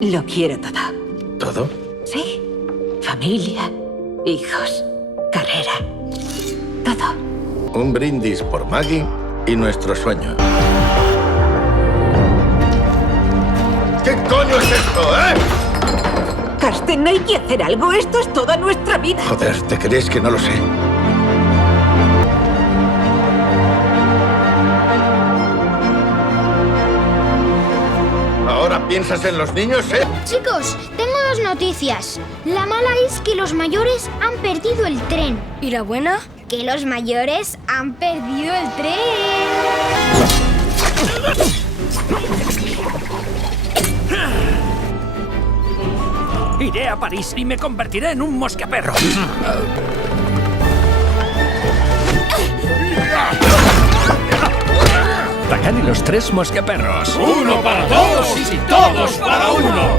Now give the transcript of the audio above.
Lo quiero todo. ¿Todo? Sí. Familia, hijos, carrera. Todo. Un brindis por Maggie y nuestro sueño. ¿Qué coño es esto, Karsten, hay que hacer algo. Esto es toda nuestra vida. Joder, ¿te crees que no lo sé? ¿Ahora piensas en los niños, Chicos, tengo dos noticias. La mala es que los mayores han perdido el tren. ¿Y la buena? Que los mayores han perdido el tren. Iré a París y me convertiré en un mosqueperro. Takan y los tres mosqueperros. ¡Uno para todos y todos para uno!